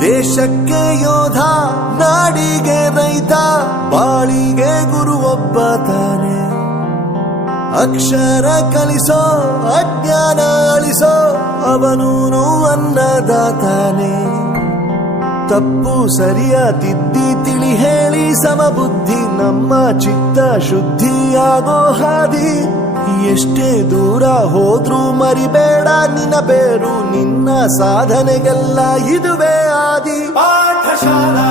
ದೇಶಕ್ಕೆ ಯೋಧ, ನಾಡಿಗೆ ರೈತ, ಬಾಳಿಗೆ ಗುರು ಒಬ್ಬ ತಾನೆ. ಅಕ್ಷರ ಕಲಿಸೋ, ಅಜ್ಞಾನ ಅಳಿಸೋ, ಅವನೂನು ಅನ್ನದಾತಾನೆ. ತಪ್ಪು ಸರಿಯ ತಿದ್ದಿ ತಿಳಿ ಹೇಳಿ ಸಮಬುದ್ಧಿ, ನಮ್ಮ ಚಿತ್ತ ಶುದ್ಧಿಯಾಗೋ ಹಾದಿ. ಎಷ್ಟೇ ದೂರ ಹೋದ್ರೂ ಮರಿಬೇಡ ನಿನ್ನ ಬೇರು, ನಿನ್ನ ಸಾಧನೆಗೆಲ್ಲ ಇದುವೇ ಆದಿ. ಪಾಠಶಾಲಾ